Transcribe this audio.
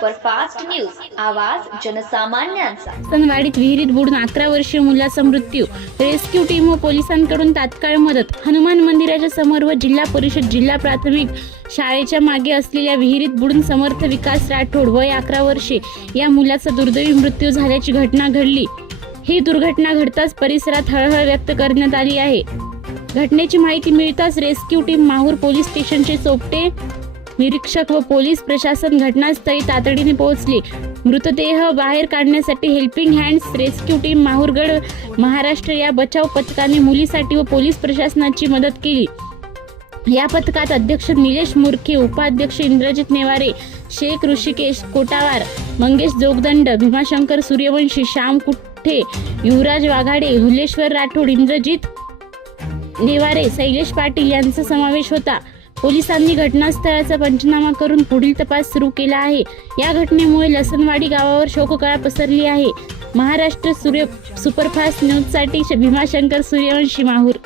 Superfast news, आवाज जनसामान्यांचा। सनवाडीत विहिरीत बुडून 11 वर्षीय मुलाचा मृत्यू, रेस्क्यू टीम व पोलिसांकडून तात्काळ मदत। हनुमान मंदिराच्या समोर व जिल्हा परिषद जिल्हा प्राथमिक शाळेच्या मागे असलेल्या विहिरीत बुडून समर्थ विकास राठोड वय 11 वर्षे या मुलाचा दुर्दैवी मृत्यू झाल्याची घटना घडली। ही दुर्घटना घडताच परिसरात हळहळ व्यक्त करण्यात आली आहे। घटनेची माहिती मिळताच रेस्क्यू टीम माहूर पोलीस स्टेशनचे चोपटे निरीक्षक व पोलीस प्रशासन घटनास्थळी तातडीने पोहोचले। मृतदेह बाहेर काढण्यासाठी helping hands rescue team Mahurgad Maharashtra या बचाव पथकाने मुलीसाठी व पोलीस प्रशासनाची मदत केली। या पथकात अध्यक्ष निलेश मुरखे, उपाध्यक्ष इंद्रजित नेवारे, शेख ऋषिकेश कोटावार, मंगेश जोगदंड, भीमाशंकर सूर्यवंशी, श्याम कुठे, युवराज वाघाडे, हुलेश्वर राठोड, इंद्रजित नेवारे, शैलेश पाटील यांचा समावेश होता। पोलिसांनी घटनास्थळाचा पंचनामा करून पुढील तपास सुरू केला आहे। या घटनेमुळे लसनवाडी गावावर शोककळा पसरली आहे। महाराष्ट्र सुपरफास्ट न्यूजसाठी भीमाशंकर सूर्यवंशी, माहूर।